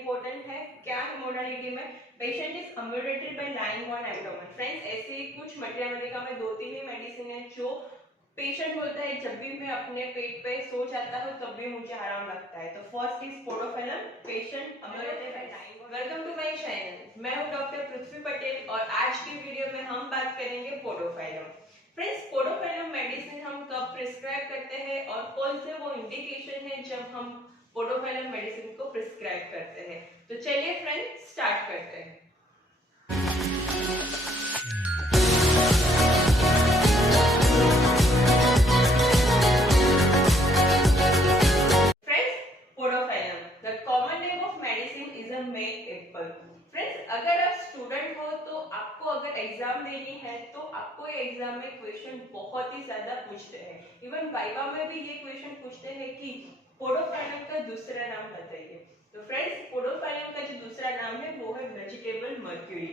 Important है। क्या modality में patient is ameliorated by lying on abdomen. Friends ऐसे ही कुछ मटेरिया में 2-3 ही मेडिसिन है जो पेशेंट बोलता है जब भी मैं अपने पेट पे सो जाता हूँ तब भी मुझे आराम लगता है। तो first is podophyllum, patient ameliorated by lying. Welcome to my channel, मैं हूँ डॉक्टर पृथ्वी पटेल और आज की वीडियो में हम बात करेंगे पोडोफेलम। फ्रेंड्स पोडोफेलम मेडिसिन हम कब प्रिस्क्राइब करते हैं और कौन से वो इंडिकेशन है जब हम पोडोफेलम मेडिसिन को प्रिस्क्राइब करते हैं। तो चलिए फ्रेंड्स स्टार्ट करते हैं। अगर आप स्टूडेंट हो तो आपको अगर एग्जाम देनी है तो आपको ये एग्जाम में क्वेश्चन बहुत ही ज्यादा पूछते हैं। इवन वाइवा में भी ये क्वेश्चन पूछते हैं कि पोडोफाइलम का दूसरा नाम बताइए। तो फ्रेंड्स पोडोफाइलम का जो दूसरा नाम है वो है वेजिटेबल मर्क्यूरी।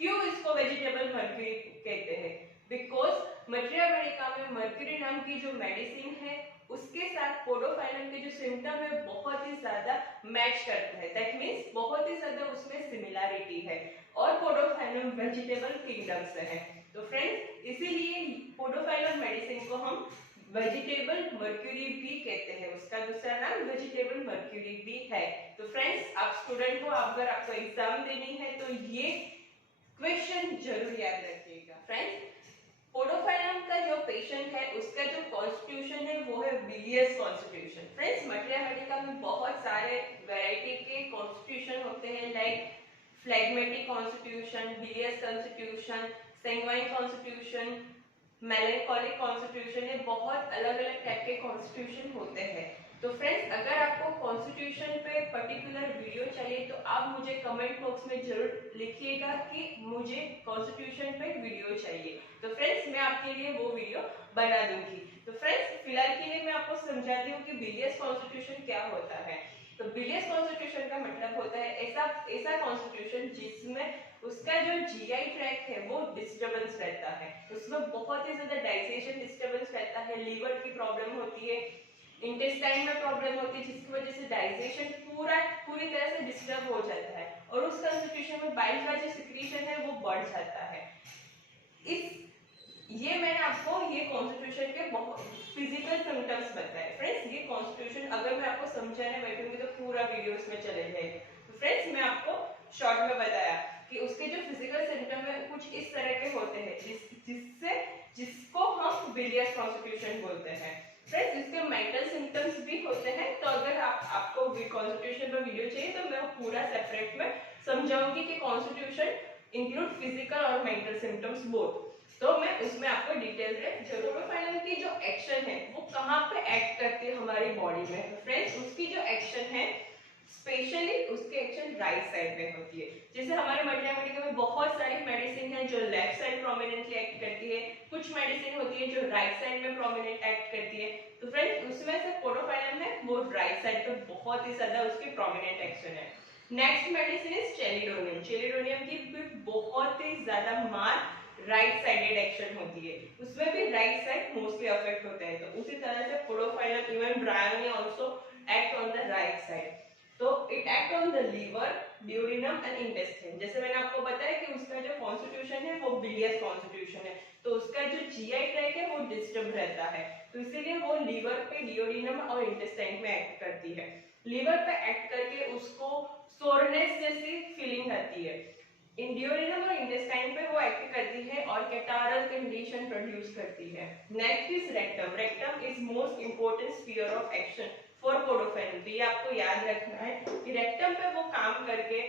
क्यों इसको वेजिटेबल मर्क्यूरी कहते हैं? बिकॉज मटेरिया मेडिका में मर्क्यूरी नाम की जो मेडिसिन है उसके साथ पोडोफाइलम के जो सिम्टम है बहुत ही ज्यादा मैच करता है। दैट मींस बहुत ही ज्यादा उसमें सिमिलैरिटी है और पोडोफाइलम वेजिटेबल किंगडम से है। तो फ्रेंड्स इसीलिए पोडोफाइलम मेडिसिन को हम वेजिटेबल मर्क्यूरी भी कहते हैं। उसका दूसरा नाम वेजिटेबल मर्क्यूरी भी है। तो फ्रेंड्स आप स्टूडेंट हो, अगर आपको एग्जाम देनी है तो ये क्वेश्चन जरूर याद रखिएगा। फ्रेंड्स पोडोफाइलम का जो पेशेंट है उसका जो कॉन्स्टिट्यूशन है वो है bilious constitution. Friends materia medica में बहुत सारे वैरायटी के कॉन्स्टिट्यूशन होते हैं, like phlegmatic constitution, bilious constitution, sanguine constitution, melancholic constitution. ये बहुत अलग अलग टाइप के कॉन्स्टिट्यूशन होते हैं। तो फ्रेंड्स अगर आपको कॉन्स्टिट्यूशन पे पर्टिकुलर वीडियो चाहिए तो आप मुझे कमेंट बॉक्स में जरूर लिखिएगा कि मुझे कॉन्स्टिट्यूशन पे वीडियो चाहिए। तो फ्रेंड्स मैं आपके लिए वो वीडियो बना दूंगी। तो फ्रेंड्स फिलहाल के लिए मैं आपको समझाती हूँ कि बिलियस कॉन्स्टिट्यूशन क्या होता है। तो बिलियस कॉन्स्टिट्यूशन का मतलब होता है ऐसा कॉन्स्टिट्यूशन जिसमें उसका जो जीआई ट्रैक है वो डिस्टर्बेंस रहता है। उसमें बहुत ही ज्यादा डाइजेशन डिस्टर्बेंस रहता है, लीवर की प्रॉब्लम होती है, इंटेस्टाइन में प्रॉब्लम होती है जिसकी वजह से डाइजेशन पूरी तरह से डिस्टर्ब हो जाता है और उस कॉन्स्टिट्यूशन में बाइल का जो सिक्रीशन है वो बढ़ जाता है। ये मैंने आपको ये कॉन्स्टिट्यूशन के बहुत फिजिकल सिम्टम्स बताए। फ्रेंड्स ये कॉन्स्टिट्यूशन अगर मैं आपको समझाने बैठूंगी तो पूरा वीडियो इसमें चले जाएगा। तो फ्रेंड्स मैं आपको शॉर्ट में बताया कि उसके जो फिजिकल सिम्टम है कुछ इस तरह के होते हैं जिसको हम बिलियस कॉन्स्टिट्यूशन बोलते हैं। फ्रेंड्स इसके मेंटल सिम्टम्स भी होते हैं। तो अगर आपको कॉन्स्टिट्यूशन पर वीडियो चाहिए तो मैं पूरा सेपरेट में समझाऊंगी कि कॉन्स्टिट्यूशन इंक्लूड फिजिकल और मेंटल सिम्टम्स बोथ। तो मैं उसमें आपको डिटेल में पोडोफाइलम की जो एक्शन है वो कहाँ पे एक्ट करती है हमारी बॉडी में। तो फ्रेंड्स उसकी जो एक्शन है स्पेशली उसकी एक्शन राइट साइड में होती है। जैसे हमारे मटेरिया मेडिका में बहुत सारी मेडिसिन है जो लेफ्ट साइड प्रोमिनेंटली एक्ट करती है, कुछ मेडिसिन होती है जो राइट साइड में प्रोमिनेंट एक्ट करती है। तो फ्रेंड्स उसमें से पोडोफाइलम है वो राइट साइड पे बहुत ही ज्यादा उसकी प्रोमिनेंट एक्शन है। Next medicine is chelidonium. Chelidonium की भी बहुत ही ज्यादा मार राइट साइडेड एक्शन होती है, उसमें भी राइट साइड मोस्टली अफेक्ट होता है। तो उसी तरह से podophyllum even bryonia also act on the right side. तो it act on the liver, duodenum and intestine. जैसे मैंने आपको बताया कि उसका जो कॉन्स्टिट्यूशन है वो बिलियस कॉन्स्टिट्यूशन है, तो उसका जो जीआई ट्रैक है वो डिस्टर्ब रहता है, तो इसीलिए वो लीवर पे, ड्यूरिनम और इंटेस्टाइन में एक्ट करती है। लीवर पे एक्ट करके उसको सोरनेस जैसी फीलिंग आती है। ड्यूरिनम और इंटेस्टाइन पे वो एक्ट करती है और कैटारल कंडीशन प्रोड्यूस करती है। Next is rectum. Rectum is most important sphere of action for podophyllum. तो ये आपको याद रखना है कि रेक्टम पे वो काम करके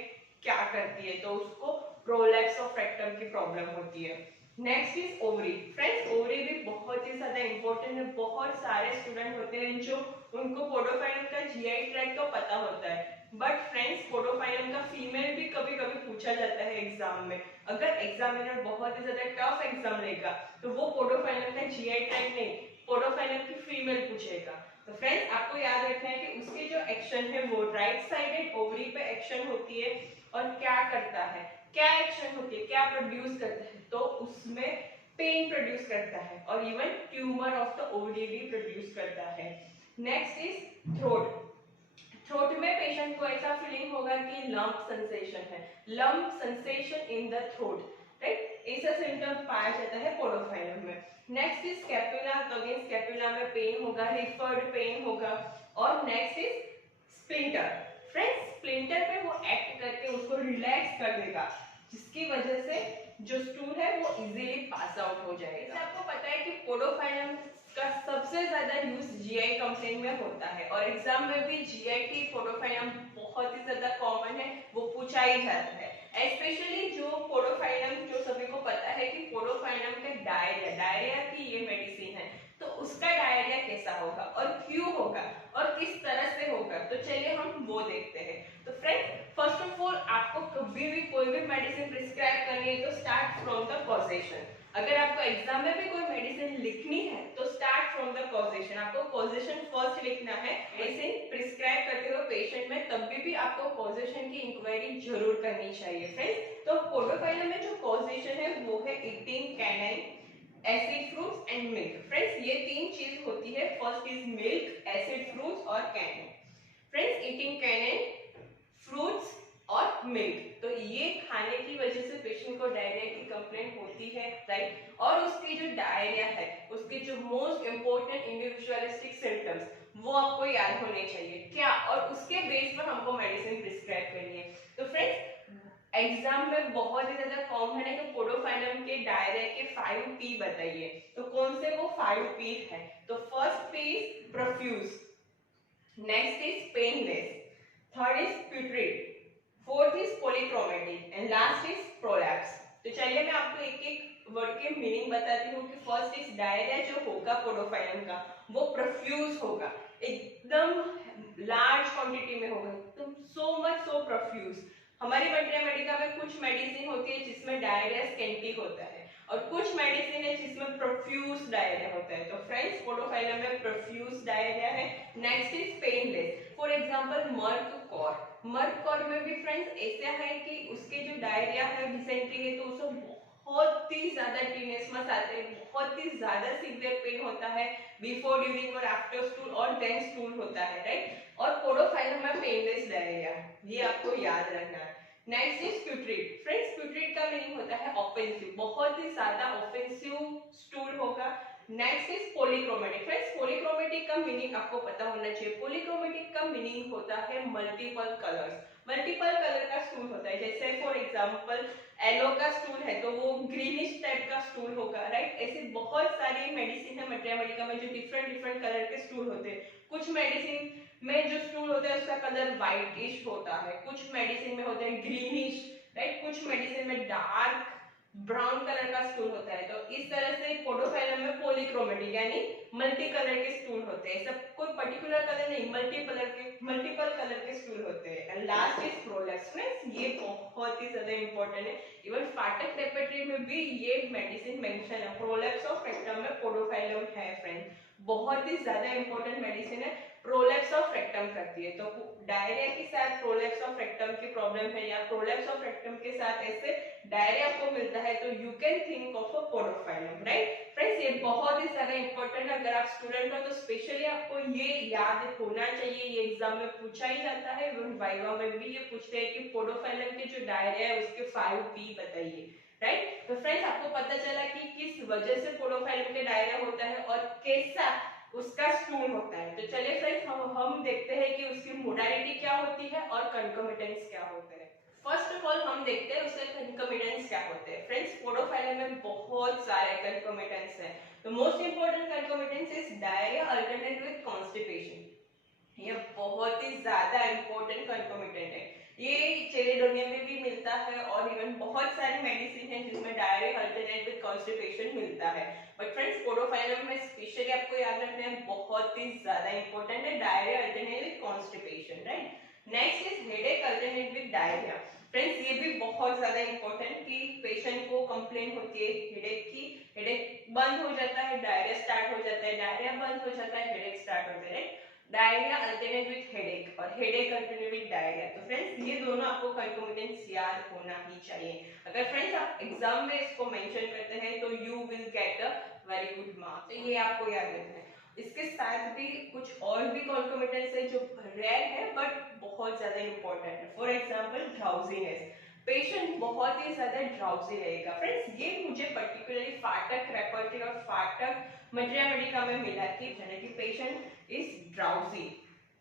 क्या करती है, तो उसको प्रोलैप्स ऑफ रेक्टम की प्रॉब्लम होती है। Next is ovary. Friends ovary भी बहुत ही ज्यादा इंपॉर्टेंट है। बहुत सारे स्टूडेंट होते हैं जो उनको पोडोफाइलम का जीआई ट्रैक तो पता होता है, बट फ्रेंड्स पोडोफाइलम का फीमेल भी कभी कभी पूछा जाता है एग्जाम में। अगर एग्जामिनर बहुत ही ज्यादा टफ एग्जाम लेगा तो वो पोडोफाइलम का जीआई ट्रैक नहीं, पोडोफाइलम की फीमेल पूछेगा। तो फ्रेंड्स आपको याद रखना है कि उसकी जो एक्शन है वो राइट साइडेड ओवरी पे एक्शन होती है और क्या करता है, क्या एक्शन होती है, क्या प्रोड्यूस करता है, तो उसमें पेन प्रोड्यूस करता है और even tumour of the ovary भी प्रोड्यूस करता है। Next is throat. थ्रोट में पेशेंट को ऐसा फीलिंग होगा कि लंप सेंसेशन है, lump sensation in the throat, right, ऐसा सिम्टम पाया जाता है पोडोफाइलम में। नेक्स्ट इज स्कैपुला, तो अगेन स्कैपुला में पेन होगा, रिफर्ड पेन होगा। और next is splinter. Friends splinter पे वो एक्ट करके उसको रिलैक्स कर देगा, जिसकी वजह से जो स्टूल है वो इजीली पास आउट हो जाएगा। आपको पता है कि पोडोफाइलम का सबसे ज्यादा यूज जीआई कंप्लेंट में होता है, और एग्जाम में भी जीआईटी पोडोफाइलम बहुत ही ज्यादा कॉमन है, वो पूछा ही जाता है। स्पेशली जो पोडोफाइलम, जो सभी को पता है कि पोडोफाइलम का डायरिया की ये मेडिसिन है, तो उसका डायरिया कैसा होगा और क्यों होगा और किस तरह से होगा, तो चलिए हम वो देखते हैं। तो फ्रेंड्स फर्स्ट ऑफ ऑल आपको कभी भी कोई भी मेडिसिन प्रिस्क्राइब करनी है तो स्टार्ट फ्रॉम द कॉजेशन। अगर आपको एग्जाम में भी कोई मेडिसिन लिखनी है तो स्टार्ट फ्रॉम द कॉजेशन, आपको कॉजेशन फर्स्ट लिखना है। मेडिसिन प्रिस्क्राइब करते हुए पेशेंट में तब भी आपको कॉजेशन की इंक्वायरी जरूर करनी चाहिए। फ्रेंड्स तो पोडोफाइलम में जो कॉजेशन है वो है eating canine, acid fruits and milk. Friends ये तीन चीज होती है, first is milk, acid fruits और canine. Friends eating canine, fruits और मिल्क, तो ये खाने की वजह से पेशेंट को डायरिया की कंप्लेंट होती है, राइट। और उसकी जो डायरिया है उसके जो मोस्ट इंपोर्टेंट इंडिविजुअलिस्टिक सिम्टम्स वो आपको याद होने चाहिए क्या, और उसके बेस पर हमको मेडिसिन प्रिस्क्राइब करनी है। तो फ्रेंड्स एग्जाम में बहुत ही ज्यादा कॉमन है, तो पोडोफाइलम के डायरिया के 5P बताइए, तो कौन से वो 5P है। तो first P is profuse, next is painless, third is प्यूट्रिड, fourth is polychromatic and last is prolapse. तो चलिए मैं आपको एक एक वर्ड के मीनिंग बताती हूँ कि फर्स्ट इज डायरिया जो होगा पोडोफाइलम का वो प्रोफ्यूज होगा, एकदम लार्ज क्वांटिटी में होगा, एकदम सो मच सो प्रोफ्यूज। हमारी मटेरिया मेडिका में कुछ मेडिसिन होती है जिसमें डायरिया स्केंटी होता है और कुछ मेडिसिन है जिसमें प्रोफ्यूज डायरिया होता है। तो फ्रेंड्स पोडोफाइलम में प्रोफ्यूज डायरिया है। Next is painless, for example merc cor, merc cor में भी फ्रेंड्स ऐसा है कि उसके जो डायरिया है डिसेंट्री है तो उसको बहुत ही ज्यादा टीनेसमस आते हैं, बहुत ही ज्यादा सीवियर पेन होता है बिफोर, ड्यूरिंग और आफ्टर स्टूल और देन स्टूल होता है, राइट। और पोडोफाइलम में पेनलेस डायरिया, ये आपको याद रखना है। Next is प्यूट्रिड। फ्रेंड्स प्यूट्रिड का मीनिंग होता है ऑफेंसिव, बहुत ही ज्यादा ऑफेंसिव स्टूल होगा। Next is polychromatic. Friends polychromatic का मीनिंग आपको पता होना चाहिए, पॉलीक्रोमेटिक का मीनिंग होता है मल्टीपल कलर्स, मल्टीपल कलर का स्टूल होता है। जैसे फॉर एग्जांपल येलो का स्टूल है तो वो ग्रीनिश टाइप का स्टूल होगा, राइट। ऐसे बहुत सारी मेडिसिन है मटेरिया मेडिका में जो डिफरेंट डिफरेंट कलर के स्टूल होते हैं। कुछ मेडिसिन में जो स्टूल होता है उसका कलर व्हाइटिश होता है, कुछ मेडिसिन में होता है ग्रीनिश, राइट, कुछ मेडिसिन में डार्क ब्राउन कलर का स्टूल होता है। तो इस तरह से पोडोफाइलम में पॉलीक्रोमेटिक यानी मल्टी कलर के स्टूल होते हैं, सब कोई पर्टिकुलर कलर नहीं, मल्टीपल कलर के स्टूल होते हैं। And last is prolapse. Friends ये बहुत ही ज्यादा इंपॉर्टेंट है, इवन फाटक रेपेटरी में भी ये मेडिसिन मेंशन है, प्रोलैप्स ऑफ रेक्टम में पोडोफाइलम है। फ्रेंड्स बहुत ही ज्यादा इंपॉर्टेंट मेडिसिन है, प्रोलैप्स ऑफ रेक्टम करती है। तो डायरिया के साथ प्रोलैप्स ऑफ रेक्टम की प्रॉब्लम है या प्रोलैप्स ऑफ रेक्टम के साथ ऐसे डायरिया आपको मिलता है तो you can think of a podophyllum, right. Friends ये बहुत ही ज्यादा इंपॉर्टेंट है, अगर आप स्टूडेंट हो तो स्पेशली आपको ये याद होना चाहिए, ये एग्जाम में पूछा ही जाता है, इवन वाइवा में भी ये पूछते हैं कि पोडोफाइलम के जो डायरिया है उसके 5P बताइए, राइट। तो फ्रेंड्स आपको पता चला कि किस वजह से पोडोफाइलम के डायरिया होता है और कैसा उसका स्टूल होता है। तो चलिए फ्रेंड्स हम देखते हैं कि उसकी मोडालिटी क्या होती है और कंकोमिटेंस क्या होते हैं। फर्स्ट ऑफ ऑल हम देखते हैं उसके कंकोमिटेंस क्या होते हैं। फ्रेंड्स पोडोफाइलम में बहुत सारे कंकोमिटेंस हैं। तो most important concomitants is diarrhoea alternate with constipation, ये बहुत ही ज्यादा इंपॉर्टेंट कंकोमिटेंट है। ये चेलिडोनिया में भी मिलता है और इवन बहुत सारी मेडिसिन है जिसमें डायरिया अल्टरनेट विद कॉन्स्टिपेशन मिलता है। बट फ्रेंड्स पोडोफाइलम में स्पेशली आपको याद रखना है, बहुत ही ज्यादा इंपॉर्टेंट है diarrhoea alternate with constipation, right. Next is headache alternate with diarrhoea. Friends ये भी बहुत ज्यादा इंपॉर्टेंट कि पेशेंट को कंप्लेन होती है हेडेक की, हेडेक बंद हो जाता है, डायरिया स्टार्ट हो जाता है, डायरिया बंद हो जाता है, हेडेक स्टार्ट होता है, right. Diarrhoea alternate with headache और हेडेक अल्टरनेट विद डायरिया। तो फ्रेंड्स ये दोनों आपको कंकोमिटेंस याद होना ही चाहिए। अगर फ्रेंड्स आप एग्जाम में इसको मेंशन करते हैं तो you will get a very good marks, तो ये आपको याद रखना है। इसके साथ भी कुछ और भी कॉन्कोमिटेंट्स है जो रेयर है बट बहुत ज्यादा इंपॉर्टेंट है। फॉर एग्जांपल ड्राउजीनेस, पेशेंट बहुत ही ज्यादा ड्राउजी रहेगा। फ्रेंड्स ये मुझे पर्टिकुलरली फाटक रेपर्टी और फाटक मटेरिया मेडिका में मिला कि पेशेंट इज ड्राउजी,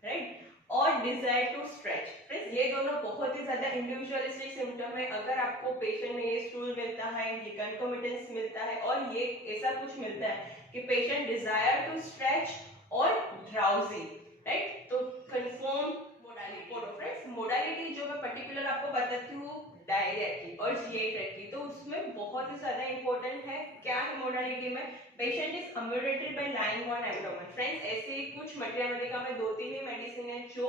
राइट, और डिजायर टू स्ट्रेच। फ्रेंड्स ये दोनों बहुत ही ज्यादा इंडिविजुअलिस्टिक सिम्टम है। अगर आपको पेशेंट में ये स्टूल मिलता है, ये कंकोमिटेंस मिलता है और ये ऐसा कुछ मिलता है कि पेशेंट डिजायर टू स्ट्रेच और ड्राउजी, राइट, तो कंफर्म मोडालिटी। मोडालिटी जो मैं पर्टिकुलर आपको बताती हूँ डायरिया की और जीआई ट्रैक्ट की, तो उसमें बहुत ही ज्यादा इंपॉर्टेंट है। क्या है मोडालिटी में? Patient is ameliorated by lying on abdomen. Friends ऐसे ही कुछ मटेरिया मेडिका में 2-3 ही मेडिसिन है जो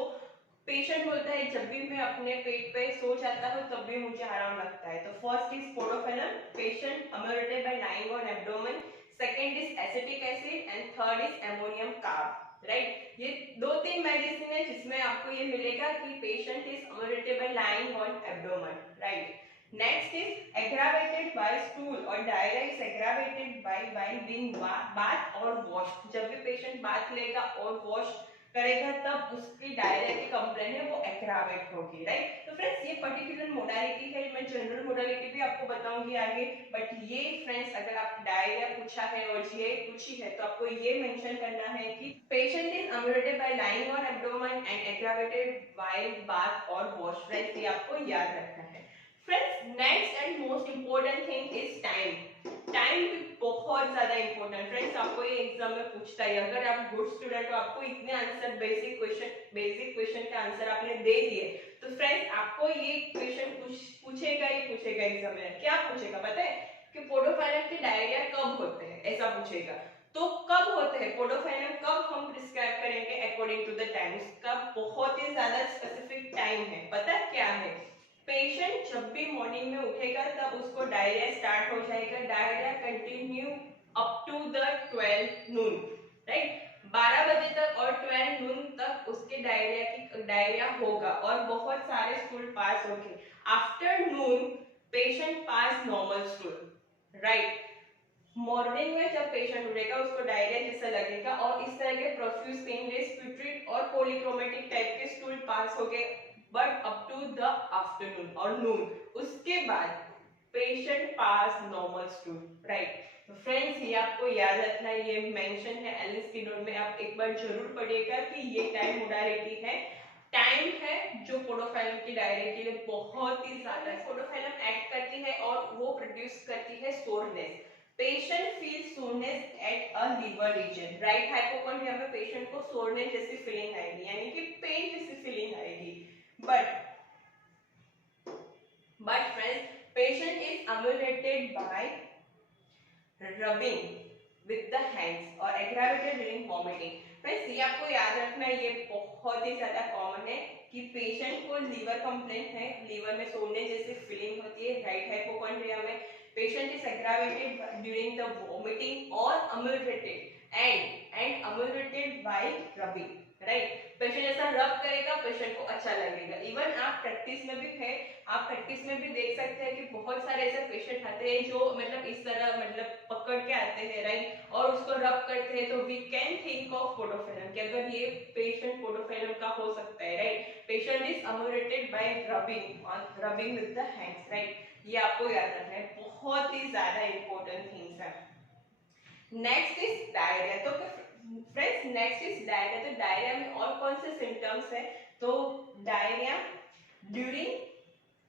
पेशेंट बोलता है जब भी मैं अपने पेट पे सो जाता हूँ तब भी मुझे आराम लगता है। तो first is podophyllum, patient ameliorated by lying on abdomen. Second is acetic acid and third is ammonium carb, right. ये 2-3 मेडिसिन है जिसमें आपको ये मिलेगा कि patient is ameliorated by lying on abdomen, right. Next is aggravated by stool और diarrhoea is aggravated by while being bath और wash. जब भी पेशेंट बाथ लेगा और वॉश करेगा तब उसकी डायरिया की कंप्लेंट है वो एग्रावेट होगी, राइट। तो फ्रेंड्स ये पर्टिकुलर मोडालिटी है। मैं जनरल मोडालिटी भी आपको बताऊंगी आगे, बट ये फ्रेंड्स अगर आप डायरिया पूछा है और जीआई पूछी है तो आपको ये मेंशन करना है कि patient is ameliorated by lying on abdomen and aggravated while bath और वॉश। फ्रेंड्स ये आपको याद रखना है। Friends next and most important thing is time. Time भी बहुत ज्यादा इंपॉर्टेंट। फ्रेंड्स आपको ये एग्जाम में पूछता है, अगर आप गुड स्टूडेंट हो, आपको इतने आंसर बेसिक क्वेश्चन के आंसर आपने दे दिए, तो फ्रेंड्स आपको ये क्वेश्चन पूछेगा ही पूछेगा एग्जाम में। क्या पूछेगा पता है? कि पोडोफाइलम के डायरिया कब होते हैं, ऐसा पूछेगा। तो कब होते हैं पोडोफाइलम, कब हम प्रिस्क्राइब करेंगे अकॉर्डिंग टू द टाइम, उसका बहुत ही ज्यादा स्पेसिफिक टाइम है। पता क्या है? पेशेंट जब भी मॉर्निंग में उठेगा तब उसको डायरिया स्टार्ट हो जाएगा। Diarrhoea continue up to the 12 noon, right, 12 बजे तक और 12 नून तक उसके डायरिया होगा और बहुत सारे स्टूल पास होंगे। आफ्टर नून patient pass normal stool, right. Morning में जब पेशेंट उठेगा उसको डायरिया जैसा लगेगा और इस तरह के प्रोफ्यूज पेनलेस प्यूट्रिड और पॉलीक्रोमेटिक टाइप के स्टूल पास हो गए, but up to the afternoon और नून, उसके बाद patient pass normal stool, right. तो फ्रेंड्स ये आपको याद रखना है, ये मेंशन है एलएसटी नोट में, आप एक बार जरूर पढ़िएगा कि ये टाइम मोडालिटी है, टाइम है जो पोडोफाइलम की डायरिया के लिए बहुत ही ज्यादा। पोडोफाइलम एक्ट करती है और वो प्रोड्यूस करती है soreness. Patient feel soreness at a liver region. Right hypochondria में पेशेंट को सोरनेस जैसी फीलिंग आएगी, यानी कि पेन जैसी फीलिंग आएगी। But friends, patient is emulated by rubbing with the hands or aggravated during vomiting. Friends ये आपको याद रखना है, ये बहुत ही ज्यादा कॉमन है कि पेशेंट को लीवर कंप्लेंट है, लीवर में सोने जैसी फीलिंग होती है। राइट हाइपोकॉन्ड्रिया में patient is aggravated during the vomiting और ameliorated and ameliorated by rubbing, right. Patient ऐसा रब करेगा पेशेंट को अच्छा लगेगा। इवन आप प्रैक्टिस में भी है, आप प्रैक्टिस में भी देख सकते हैं कि बहुत सारे ऐसे पेशेंट आते हैं जो मतलब इस तरह मतलब पकड़ के आते हैं, राइट, और उसको रब करते हैं, तो we can think of podophyllum कि अगर ये पेशेंट पोडोफाइलम का हो सकता है, right. Patient is ameliorated by rubbing with the hands, right. ये आपको याद रखना है, बहुत ही ज्यादा इंपॉर्टेंट थिंग्स है। Next is diarrhoea. तो फ्रेंड्स नेक्स्ट इज डायरिया। तो डायरिया में और कौन से सिम्टम्स है? तो diarrhoea during,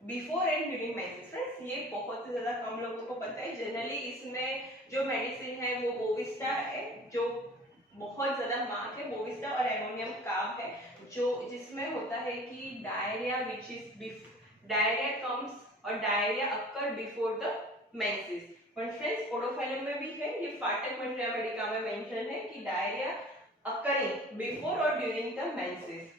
before and during menses. Friends ये बहुत ही ज्यादा कम लोगों को पता है। जनरली इसमें जो मेडिसिन है वो बोविस्टा है, जो बहुत ज्यादा मार्क है, बोविस्टा और एमोनियम कार्ब है, जो जिसमें होता है कि diarrhoea which is diarrhoea comes और diarrhoea occur before the menses. पर फ्रेंड्स पोडोफाइलम में भी है, ये फाटक मटेरिया मेडिका में मेंशन है कि डायरिया अकरिंग बिफोर और during the menses.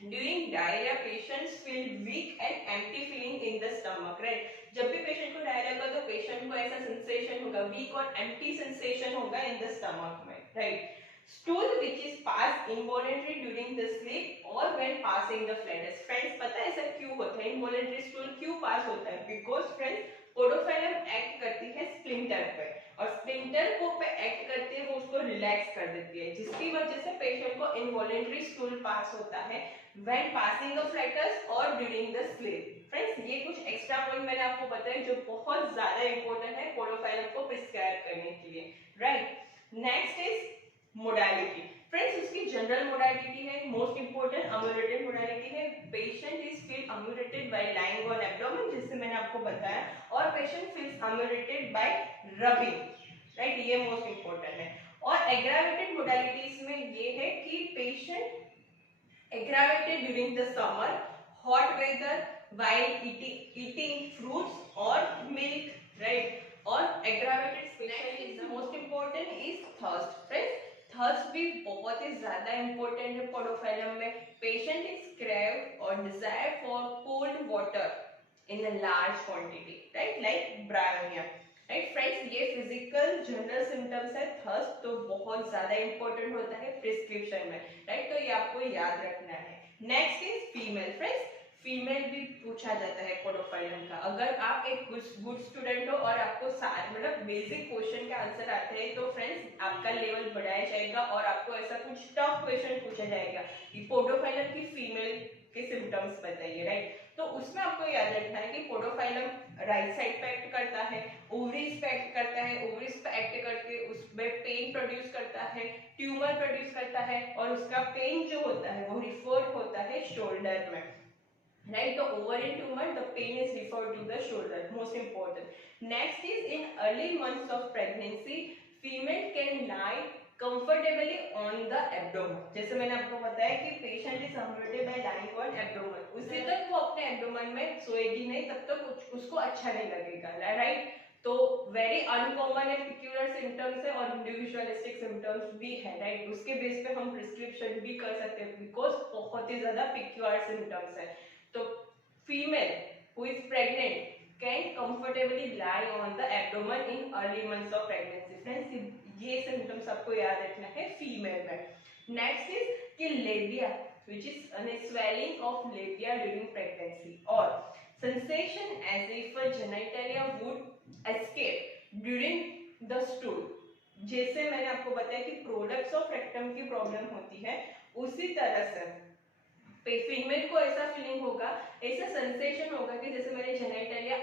During diarrhea, patients feel weak and empty feeling in the stomach, right? जब भी पेशेंट को डायरिया होगा तो पेशेंट को ऐसा सेंसेशन होगा, वीक और एम्प्टी सेंसेशन होगा इन द स्टमक में, right. Stool which is passed involuntarily during the sleep or when passing the flatus. Friends पता है ऐसा क्यों होता है? इनवॉलंटरी स्टूल क्यों पास होता है? बिकॉज फ्रेंड्स पोडोफाइलम एक्ट करती है स्प्लिंटर पे, और स्प्लिंटर को पे एक्ट करती है वो उसको रिलैक्स कर देती है, जिसकी वजह से पेशेंट को इनवॉलेंटरी स्टूल पास होता है व्हेन पासिंग द फ्लेटस और ड्यूरिंग द स्लीप। फ्रेंड्स, ये कुछ एक्स्ट्रा पॉइंट मैंने आपको बताए जो बहुत ज्यादा इंपॉर्टेंट है पोडोफाइलम को प्रिस्क्राइब करने के लिए, right. Next is modality. Friends, उसकी जनरल मोडालिटी है, मोस्ट इंपोर्टेंट अम्यूरेटेड मोडालिटी है। Patient is feel ameliorated by lying on abdomen, जिससे मैंने आपको बताया, और patient feels ameliorated by rubbing, right, ये मोस्ट इंपोर्टेंट है। और एग्रावेटेड मोडालिटीज में ये है कि patient aggravated during the summer, hot weather, while eating fruits or milk, right? और aggravated especially the most important is thirst. Friends, thirst भी बहुत ही ज्यादा important है पोडोफाइलम में। Patient is crave or desire for cold water in a large quantity, right? Like bryonia. Right friends, ये physical general symptoms है thirst, तो बहुत ज्यादा इंपॉर्टेंट होता है प्रिस्क्रिप्शन में, राइट, तो ये आपको याद रखना है। Next is female. Friends, female भी पूछा जाता है पोडोफाइलम का। अगर आप एक गुड स्टूडेंट हो और आपको मतलब बेसिक क्वेश्चन का आंसर आते हैं, तो फ्रेंड्स आपका लेवल बढ़ाया जाएगा और आपको ऐसा कुछ टफ क्वेश्चन पूछा जाएगा कि पोडोफाइलम की फीमेल के सिम्टम्स बताइए, राइट। तो उसमें आपको याद रखना है कि पोडोफाइलम राइट साइड पे एक्ट करता है, ओवरीज पे एक्ट करता है, ओवरीज पे एक्ट करके उसमें पेन प्रोड्यूस करता है, ट्यूमर प्रोड्यूस करता है, और उसका पेन जो होता है वो रिफर होता है शोल्डर में, राइट। तो ovarian tumour, the pain is referred to the shoulder, most important. Next is in early months of pregnancy female can lie comfortably on the abdomen. जैसे मैंने आपको बताया कि patient is ameliorated by lying on abdomen, उसी तक वो अपने abdomen में सोएगी नहीं, तब तक उसको अच्छा नहीं लगेगा, राइट। तो वेरी अनकॉमन है, पिक्यूलर सिम्टम्स है और इंडिविजुअलिस्टिक सिम्टम्स भी है, राइट। उसके बेस पे हम प्रिस्क्रिप्शन भी कर सकते हैं बिकॉज बहुत ही ज्यादा पिक्यूलर सिम्टम्स है। तो female who is pregnant can comfortably lie on the abdomen in early months of pregnancy. Friends, ये सिम्टम्स आपको याद रखना है फीमेल में। नेक्स्ट इज कि लेबिया which is a swelling of labia during pregnancy or sensation as if a genitalia would escape during the stool। जैसे मैंने आपको बताया कि प्रोडक्ट्स ऑफ रेक्टम की प्रॉब्लम होती है, उसी तरह से फीमेल को ऐसा फीलिंग होगा, ऐसा सेंसेशन होगा कि जैसे मेरे जेनिटलिया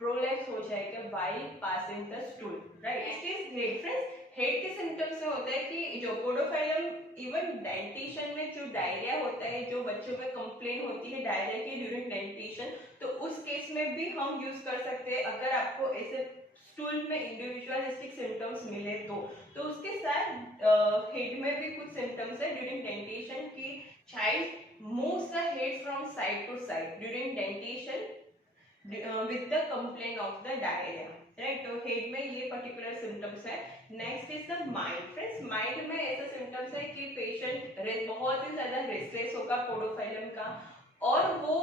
प्रोलैप्स हो जाएगा while passing the stool, right. It is head. Friends, head के सिम्टम्स में होता है कि जो पोडोफाइलम, इवन डेंटिशन में जो डायरिया होता है, जो बच्चों में कंप्लेन होती है डायरिया की ड्यूरिंग डेंटिशन, तो उस केस में भी हम यूज कर सकते हैं। अगर आपको ऐसे स्टूल में इंडिविजुअलिस्टिक सिम्टम्स मिले तो उसके साथ हेड में भी कुछ सिम्टम्स है ड्यूरिंग डेंटिशन की child moves the head from side to side during dentition with the complaint of the diarrhea, right। तो हेड में ये पर्टिकुलर सिम्टम्स है। Next is the mind. Friends, mind में ऐसा सिम्टम्स है कि पेशेंट बहुत ही ज्यादा रेस्टलेस होगा पोडोफाइलम का, और वो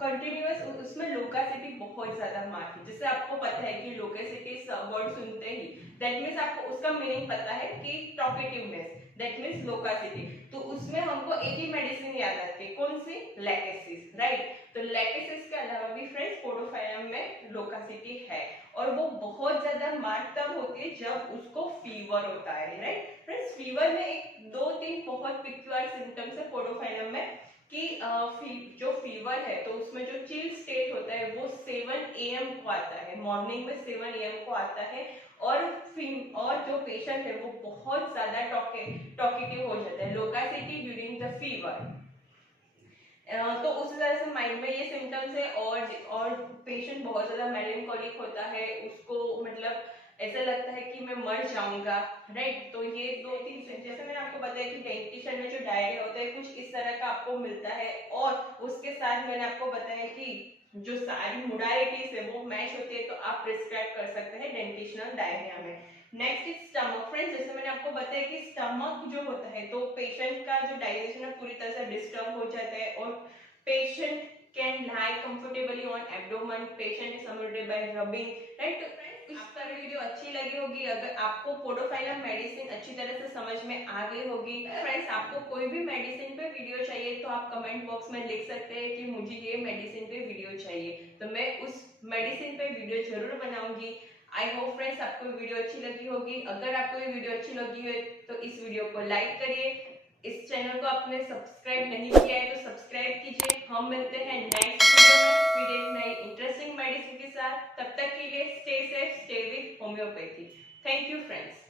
कंटिन्यूअस उसमें लोकासिटी बहुत ज्यादा मार्क, जिससे आपको पता है कि लोकासिटी वर्ड सुनते ही दैट मीन्स आपको उसका मीनिंग पता है कि टॉकेटिवनेस, दैट मीन्स लोकासिटी। तो उसमें हमको एक ही मेडिसिन याद आती है, कौन सी? Lachesis, right. तो लैकेसिस के अलावा भी फ्रेंड्स पोडोफाइलम में लोकासिटी है, और वो बहुत ज्यादा मार्क तब होती है जब उसको फीवर होता है, राइट। फ्रेंड्स, फीवर में एक दो तीन बहुत पिक्युलर सिम्टम्स है पोडोफाइलम में कि जो फीवर है तो उसमें जो चिल स्टेट होता है वो 7 AM को आता है, मॉर्निंग में 7 AM को आता है, और जो पेशेंट है वो बहुत ज्यादा टॉकेटिव हो जाता है, लोकासिटी ड्यूरिंग द फीवर। तो उस तरह से माइंड में ये सिम्टम्स है, और पेशेंट बहुत ज्यादा मेलनकॉलिक होता है, उसको मतलब ऐसा लगता है कि मैं मर जाऊंगा, राइट। तो ये दो तीन, जैसे मैंने आपको बताया कि डेंटिशन में जो डायरिया होता है कुछ इस तरह का आपको मिलता है, और उसके साथ मैंने आपको बताया कि जो सारी मोडालिटीज है वो मैच होती है, तो आप प्रिस्क्राइब कर सकते हैं डेंटिशनल डायरिया में। Next is stomach. फ्रेंड्स, जैसे मैंने आपको बताया कि स्टमक जो होता है तो पेशेंट का जो डाइजेशन है पूरी तरह से डिस्टर्ब हो जाता है, और patient can lie comfortably on abdomen, patient is supported by rubbing, right. इस तरह वीडियो अच्छी लगी होगी, अगर आपको पोडोफाइलम मेडिसिन अच्छी तरह से समझ में आ गई होगी। फ्रेंड्स, आपको कोई भी मेडिसिन पे वीडियो चाहिए तो आप कमेंट बॉक्स में लिख सकते हैं कि मुझे ये मेडिसिन पे वीडियो चाहिए, तो मैं उस मेडिसिन पे वीडियो जरूर बनाऊंगी। आई होप फ्रेंड्स आपको ये वीडियो अच्छी लगी होगी। अगर आपको ये वीडियो अच्छी लगी है तो इस वीडियो को लाइक करिए, इस चैनल को आपने सब्सक्राइब नहीं किया है तो सब्सक्राइब कीजिए। हम मिलते हैं नेक्स्ट वीडियो में फिर एक नई इंटरेस्टिंग मेडिसिन के साथ। तब तक के लिए stay safe, stay with homeopathy. Thank you friends.